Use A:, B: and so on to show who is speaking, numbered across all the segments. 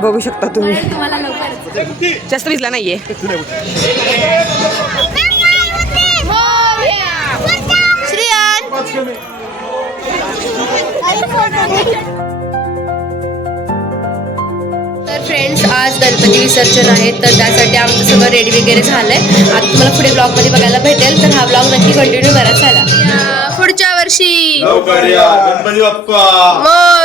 A: बघू शकता तुम्ही. जास्त भिजला नाहीये.
B: श्रियान. तर फ्रेंड्स आज गणपती विसर्जन आहे तर त्यासाठी आमचं सगळं रेडी वगैरे झालंय. आता तुम्हाला पुढे ब्लॉगमध्ये बघायला भेटेल तर हा ब्लॉग नक्की कंटिन्यू करा चला पुढच्या वर्षी.
C: लवकर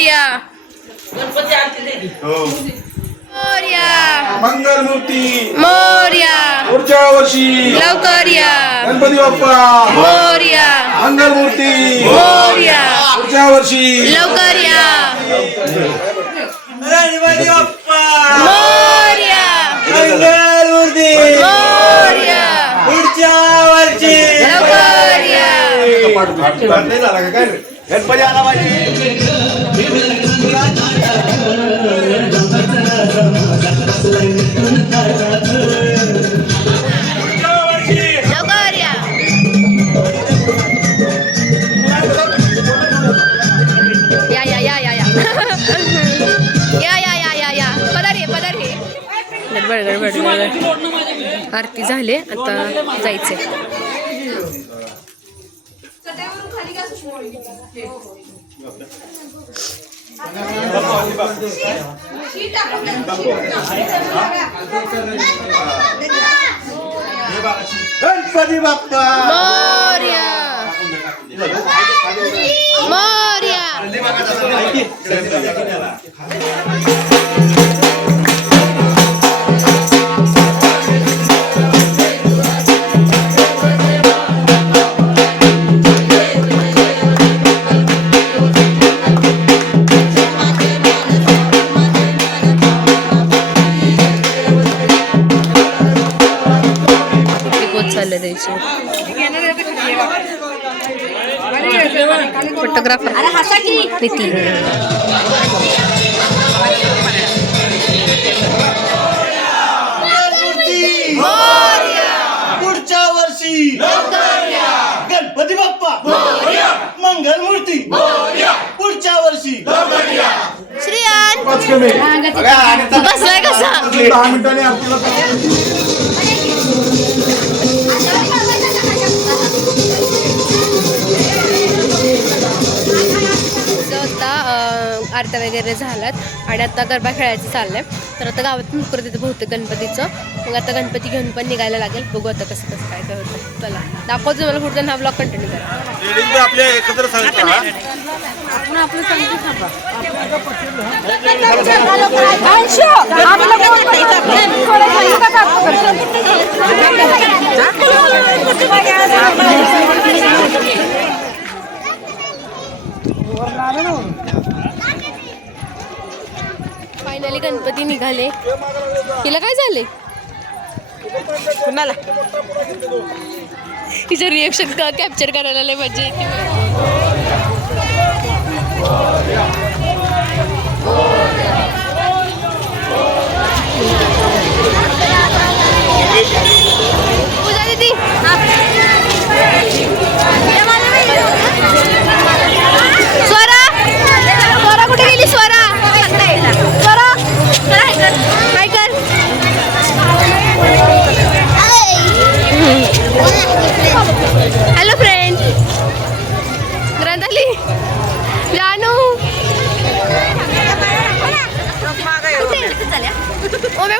C: या गणपती
B: मोर्या
C: हो.
B: मोर्या.
C: मंगल मूर्ती
B: मोर्या.
C: पुढच्या वर्षी.
B: लवकर या.
C: गणपती बाप्पा.
B: मोर्या.
C: मंगल मूर्ती
B: मोर्या.
C: पुढच्या वर्षी.
B: लवकर या.
C: गणपती बाप्पा.
B: मोर्या.
C: मंगल मूर्ती
B: मोर्या.
C: पुढच्या वर्षी.
B: लवकर या?
C: गणपती आला पाहिजे.
B: आरती झाले आता जायचंय.
C: गणपती बाप्पा!
B: मोर्या! मोर्या! फोटोग्राफर प्रीती.
D: पुढच्या वर्षी. गणपती बाप्पा. मंगल मूर्ती पुढच्या वर्षी.
B: श्रियान. बसलाय कसा? आरत्या वगैरे झाल्यात आणि आता गरबा खेळायचं चाललंय. तर आता गावात मुकर तिथे बहुतेक गणपतीचं. मग आता गणपती घेऊन पण निघायला लागेल. बघू आता कसं कसं काय काय होतं चला दाखवतो तुम्हाला पुढचा हा? ब्लॉग कंटिन्यू करा फायनली गणपती निघाले. हिला काय झाले?
A: कुणाला?
B: तिचं रिएक्शन कॅप्चर करायला लय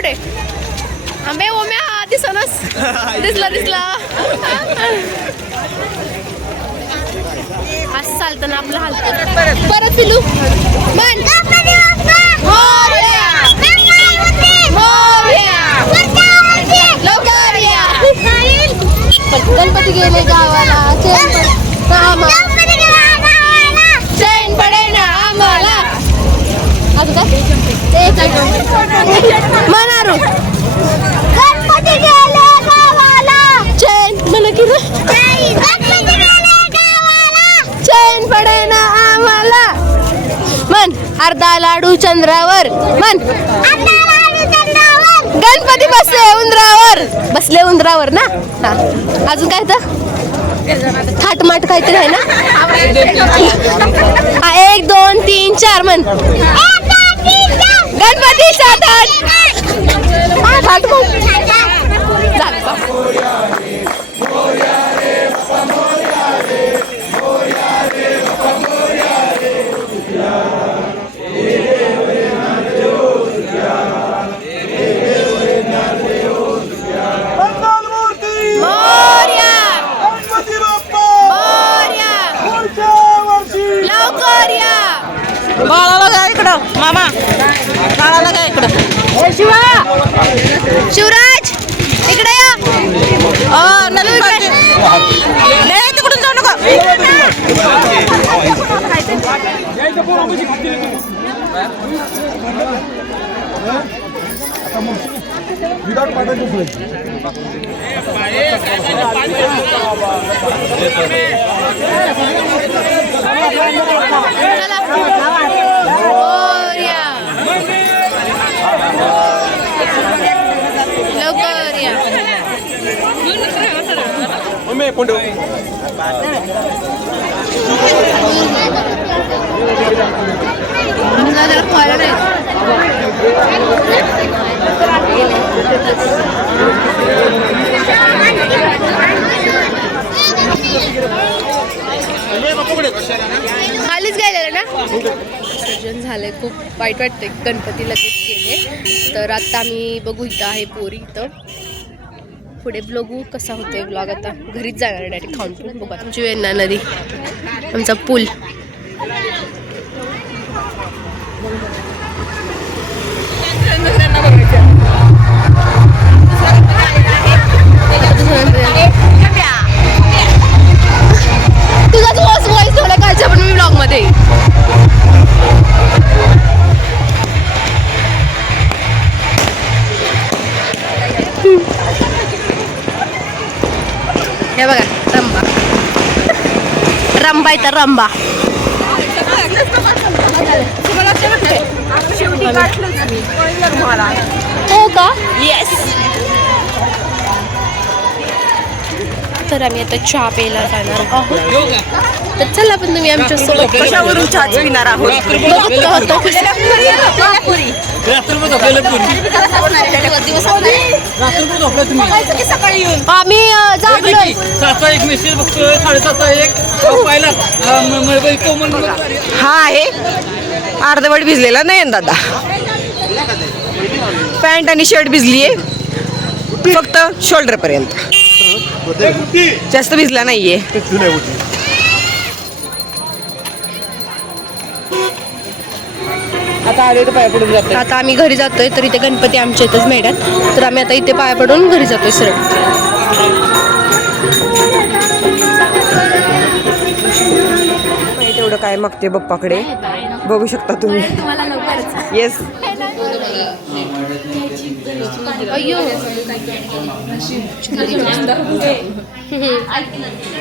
B: कुठे आंबे ओम्या दिसनच दिसला दिसला. असं चालतं ना आपलं हालत. परत पिलू. गणपती गेले गावाला चैन पड- आम्हाला चैन पडे ना आम्हाला अजून चैन मला की चैन पडे ना आम्हाला. मन अर्धा लाडू चंद्रावर. मन गणपती बसले उंदरावर. बसले उंदरावर ना? हा. अजून काय तर? थाटमाट काहीतरी आहे ना? हा, एक दोन तीन चार म्हण. गणपतीचा थाट चला मोरया लवकर या तुला जरा खायला नाही झालेलं ना? विसर्जन झालंय खूप वाईट वाटतंय. गणपती लगेच गेले. तर आता आम्ही बघू इथं आहे पोरी इथं. पुढे ब्लॉगू कसा होतोय ब्लॉग आता. घरीच जाणार डायरेक्ट खाऊन पिऊन बघू आमची वेण्णा नदी. आमचा पूल. रंबा इथं रंबा. हो का? येस तर आम्ही आता चहा प्यायला जाणार आहोत. तर चला पण तुम्ही आमच्यासोबत
A: कशावरून चहाच पिणार आहोत?
B: बघत का आम्ही अं, जागलोय.
E: सातचा एक मेसेज बघतोय साडेसातचा एक. पाहिला. कोमल
A: हा आहे. अर्धवट भिजलेला नाही दादा. पॅन्ट आणि शर्ट भिजली आहे फक्त शोल्डर पर्यंत. जास्त भिजला नाहीये. आले तर पाय पडून जाते
B: आता आम्ही घरी जातोय तर इथे गणपती आमच्या इथंच मेढ्यात तर आम्ही आता इथे पाया पडून घरी जातोय सरळ.
A: नाही तेवढं काय मागते बाप्पाकडे? बघू शकता तुम्ही. येस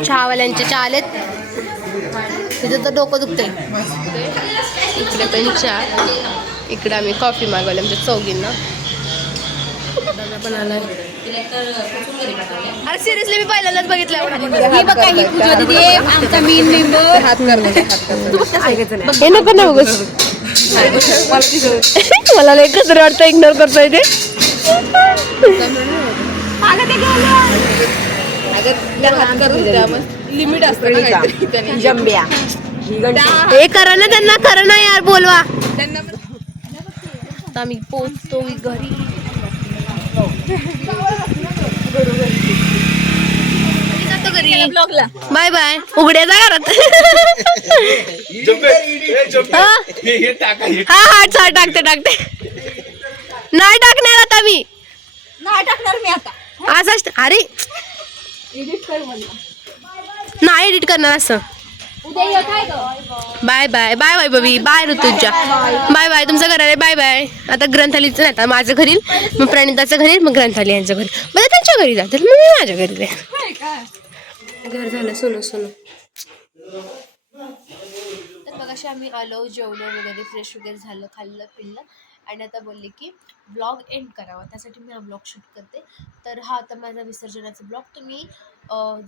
B: चहावाल्यांचे चहा आलेत. तिथं तर डोकं दुखतंय. इकडे पण चहा. इकडे आम्ही कॉफी मागवली आमच्या चौघींना. अरे सिरियसली मी पहिल्यांदाच बघितलं
F: ही बघा ही पूजा दिदी आहे आमचा मेन मेंबर
B: हे नको ना उगाच. मला लय कसं वाटतं इग्नोर करतोय ते.
A: जंब्या
B: हे करा ना त्यांना करा ना यार बोलवा. आता आम्ही पोहोचतो घरी. Bye bye. उघड्या जा घरात. हा?
C: हे टाका हे
B: हा हा चाल टाकते टाकते. नाही टाकणार आता मी.
F: नाही टाकणार मी आता.
B: असंच अरे. नाही एडिट करणार असं. बाय बाय बाय बाय बबी बाय ऋतुजा. बाय बाय तुमचं घर आहे बाय बाय. आता ग्रंथालीचं नाही आता माझं घरी मग प्रणिताचं घरी मग ग्रंथाली यांच्या घरी मग त्यांच्या घरी जातील मग मी माझ्या घरी जाईल घर झालं सोनं सोनं. तर मग अशी आम्ही आलो जेवलो वगैरे फ्रेश वगैरे झालं खाल्लं पिल्लं. आणि आता बोलले की ब्लॉग एंड करावा. त्यासाठी मी हा ब्लॉग शूट करते. तर हा आता माझा विसर्जनाचा ब्लॉग तुम्ही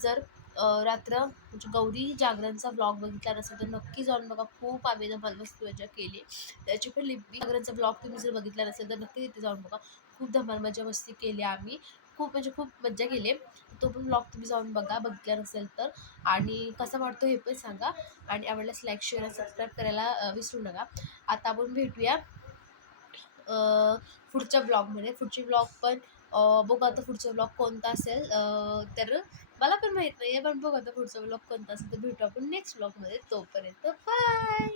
B: जर रात्र म्हणजे गौरी जागरणचा ब्लॉग बघितला नसेल तर नक्की जाऊन बघा. खूप आम्ही धमाल मजा केली. त्याची पण लिप्पी जागरणचा ब्लॉग तुम्ही जर बघितला नसेल तर नक्की तिथे जाऊन बघा. खूप धमाल मजा मस्ती केली आम्ही. खूप म्हणजे खूप मज्जा केली. तो पण ब्लॉग तुम्ही जाऊन बघा बघितला नसेल तर आणि कसा वाटतो हे पण सांगा. आणि आवडल्यास लाईक शेअर आणि सबस्क्राईब करायला विसरू नका. आता आपण भेटूया पुढच्या ब्लॉगमध्ये पुढचे ब्लॉग पण बघू आता पुढचा ब्लॉग कोणता असेल. तर मला पण माहीत नाही आहे पण बघू आता पुढचा ब्लॉग कोणता असेल तर भेटू आपण नेक्स्ट ब्लॉगमध्ये तोपर्यंत बाय